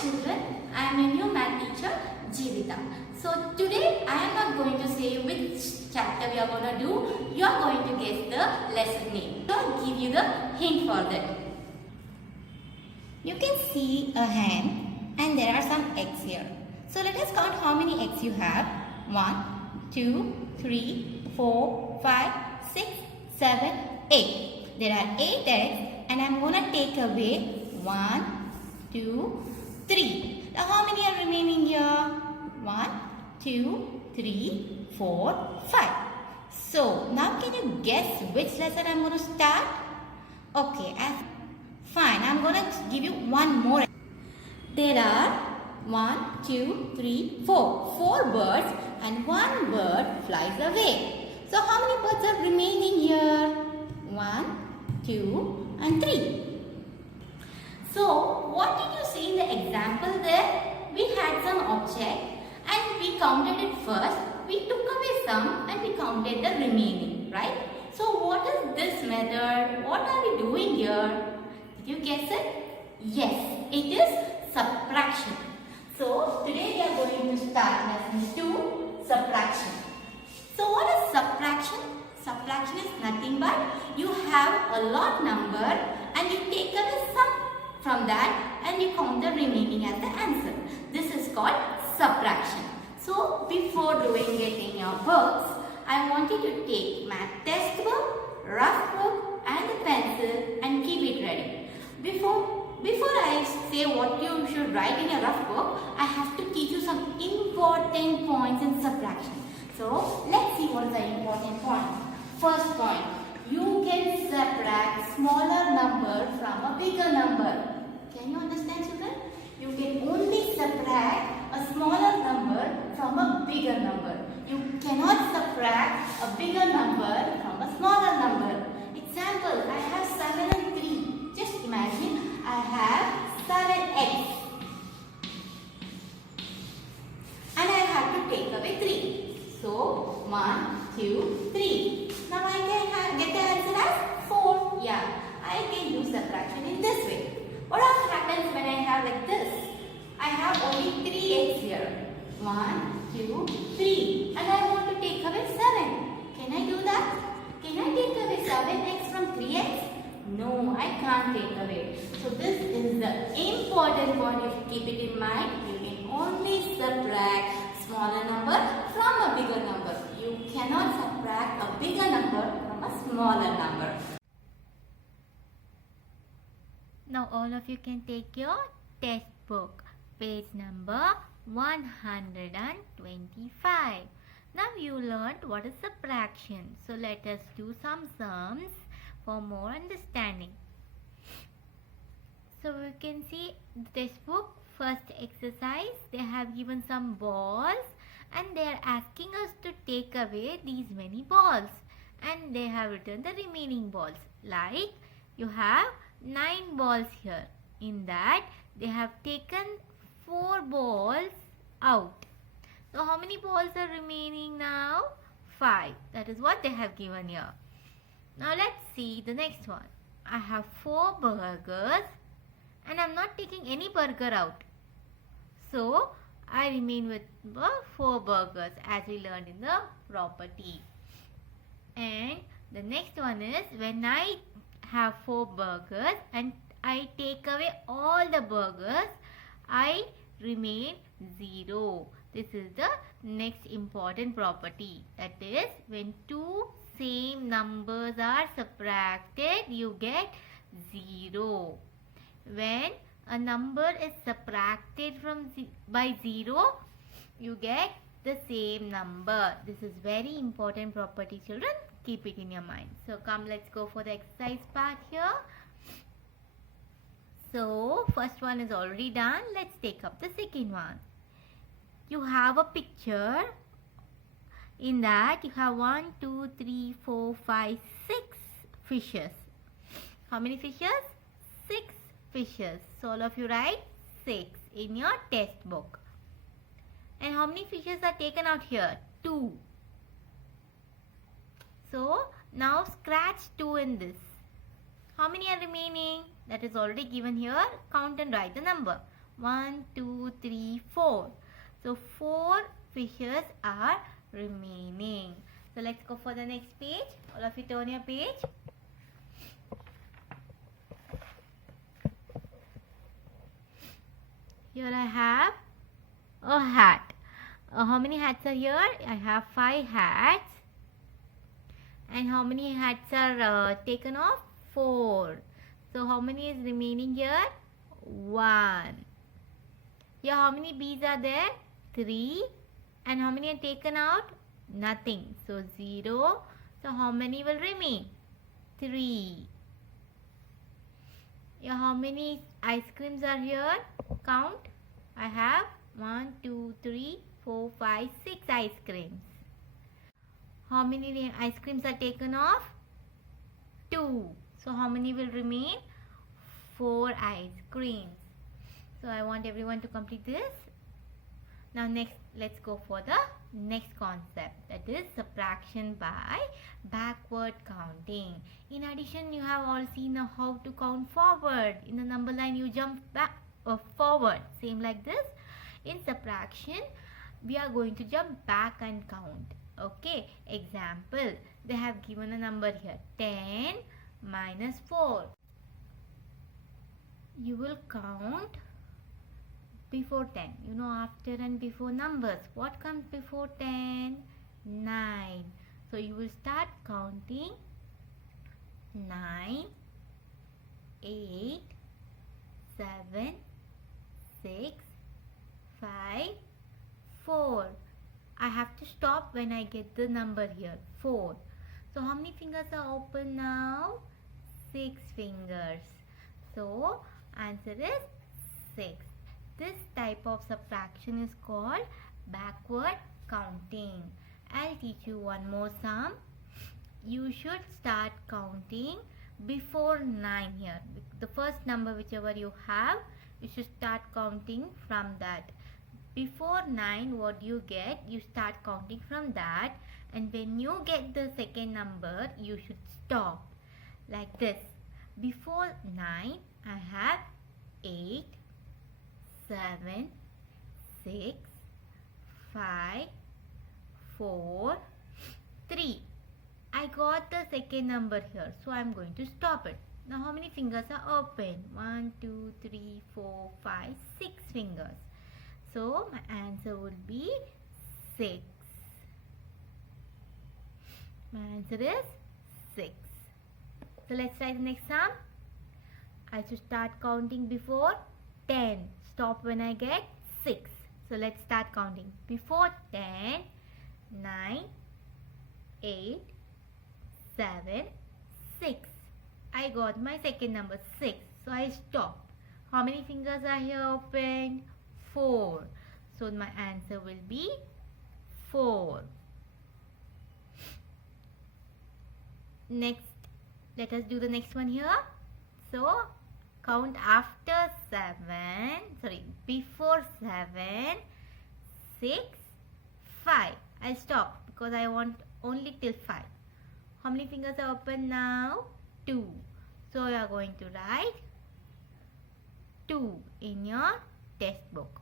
children, I am your new math teacher Jeevita. So today I am not going to say which chapter we are going to do. You are going to guess the lesson name. So I will give you the hint for that. You can see a hen and there are some eggs here. So let us count how many eggs you have. 1, 2, 3, 4, 5, 6, 7, 8. There are 8 eggs and I am going to take away 1, 2, 3. Now how many are remaining here? 1, 2, 3, 4, 5. So now can you guess which lesson I am going to start? Okay, fine. I am going to give you one more. There are 1, 2, 3, 4. 4 birds and 1 bird flies away. So how many birds are remaining here? 1, 2 and 3. So what did you see in the example there? We had some object and we counted it first. We took away some and we counted the remaining, right? So what is this method? What are we doing here? Did you guess it? Yes, it is subtraction. So today we are going to start lesson 2, subtraction. So what is subtraction? Subtraction is nothing but you have a lot number and you take away some from that and you count the remaining as the answer. This is called subtraction. So before doing it in your books, I want you to take math textbook, rough book and a pencil and keep it ready. Before I say what you should write in your rough book, I have to teach you some important points in subtraction. So let's see what is the important point. First point, you can subtract smaller number from a bigger number. Can you understand, children? You can only subtract a smaller number from a bigger number. You cannot subtract a bigger number from a smaller number. Example, I have 7 and 3. Just imagine I have 7 eggs. And I have to take away 3. So, 1, 2, 3. Now I can get the answer as 4. Yeah, I can do subtraction in this way. What happens when I have like this? I have only 3 eggs here. 1, 2, 3. And I want to take away 7. Can I do that? Can I take away 7 eggs from 3 eggs? No, I can't take away. So this is the important point. If you keep it in mind, you can only subtract smaller number from a bigger number. You cannot subtract a bigger number from a smaller number. Now all of you can take your textbook, page number 125. Now you learned what is subtraction. So let us do some sums for more understanding. So we can see the textbook, first exercise, they have given some balls and they are asking us to take away these many balls. And they have written the remaining balls. Like you have 9 balls here. In that they have taken 4 balls out. So how many balls are remaining now? 5. That is what they have given here. Now let's see the next one. I have 4 burgers and I am not taking any burger out. So I remain with 4 burgers as we learned in the property. And the next one is when I have 4 burgers and I take away all the burgers, I remain 0. This is the next important property. That is, when 2 same numbers are subtracted, you get 0. When a number is subtracted by 0, you get the same number. This is very important property, children. Keep it in your mind. So come, let's go for the exercise part here. So first one is already done. Let's take up the second one. You have a picture. In that you have 1, 2, 3, 4, 5, 6 fishes. How many fishes? 6 fishes. So all of you write 6 in your textbook. And how many fishes are taken out here? 2. So now scratch 2 in this. How many are remaining? That is already given here. Count and write the number. 1, 2, 3, 4. So 4 fishes are remaining. So let's go for the next page. All of you turn your page. Here I have a hat. How many hats are here? I have 5 hats. And how many hats are taken off? 4. So how many is remaining here? 1. Here how many bees are there? 3. And how many are taken out? Nothing. So 0. So how many will remain? 3. Here how many ice creams are here? Count. I have 1, 2, 3, 4, 5, 6 ice creams. How many ice creams are taken off? 2. So how many will remain? 4 ice creams. So I want everyone to complete this. Now next, let's go for the next concept, that is subtraction by backward counting. In addition, you have all seen how to count forward. In the number line, you jump back or forward, same like this. In subtraction, we are going to jump back and count. Okay, example, they have given a number here, 10 minus 4. You will count before 10. You know, after and before numbers. What comes before 10? 9. So you will start counting 9, 8, 7, 6, 5, 4. I have to stop when I get the number here, 4. So how many fingers are open now? 6 fingers. So answer is 6. This type of subtraction is called backward counting. I'll teach you one more sum. You should start counting before 9 here. The first number whichever you have, you should start counting from that. Before 9, what do you get? You start counting from that, and when you get the second number, you should stop like this. Before 9, I have 8, 7, 6, 5, 4, 3. I got the second number here, so I am going to stop it. Now how many fingers are open? 1, 2, 3, 4, 5, 6 fingers. So my answer would be 6. My answer is 6. So let's try the next sum. I should start counting before 10. Stop when I get 6. So let's start counting. Before 10, 9, 8, 7, 6. I got my second number 6. So I stop. How many fingers are here open? 4. So my answer will be 4. Next, let us do the next one here. So count after 7, before 7, 6, 5. I'll stop because I want only till 5. How many fingers are open now? 2. So you are going to write 2 in your textbook.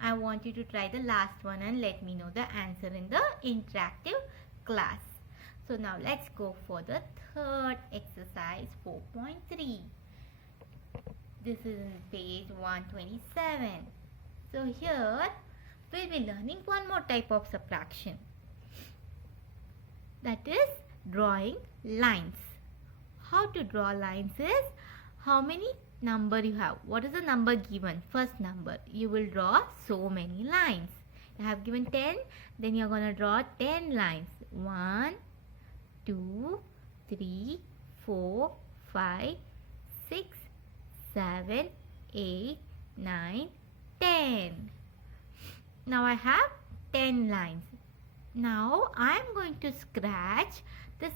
I want you to try the last one and let me know the answer in the interactive class. So now let's go for the third exercise 4.3. This is in page 127. So here we'll be learning one more type of subtraction. That is drawing lines. How to draw lines is how many number you have. What is the number given? First number. You will draw so many lines. You have given 10, then you are going to draw 10 lines. 1, 2, 3, 4, 5, 6, 7, 8, 9, 10. Now I have 10 lines. Now I am going to scratch the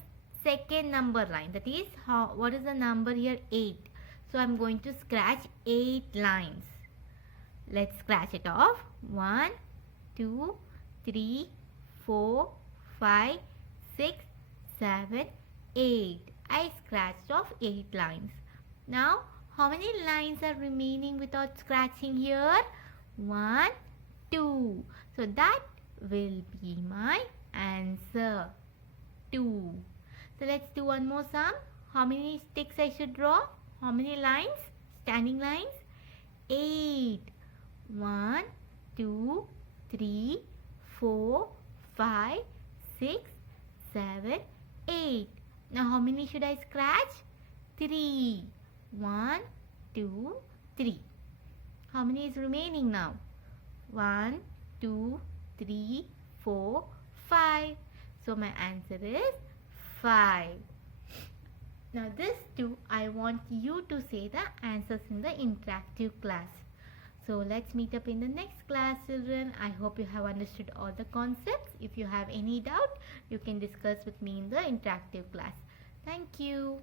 second number line. That is, what is the number here? 8. So I am going to scratch 8 lines. Let's scratch it off. 1, 2, 3, 4, 5, 6, 7, 8. I scratched off 8 lines. Now How many lines are remaining without scratching here? 1, 2. So that will be my answer. 2. So let's do one more sum. How many sticks I should draw? How many lines? Standing lines? 8. 1, 2, 3, 4, 5, 6, 7, 8. Now how many should I scratch? 3. 1, 2, 3. How many is remaining now? 1, 2, 3, 4, 5. So my answer is 5. Now this too, I want you to say the answers in the interactive class. So let's meet up in the next class, children. I hope you have understood all the concepts. If you have any doubt, you can discuss with me in the interactive class. Thank you.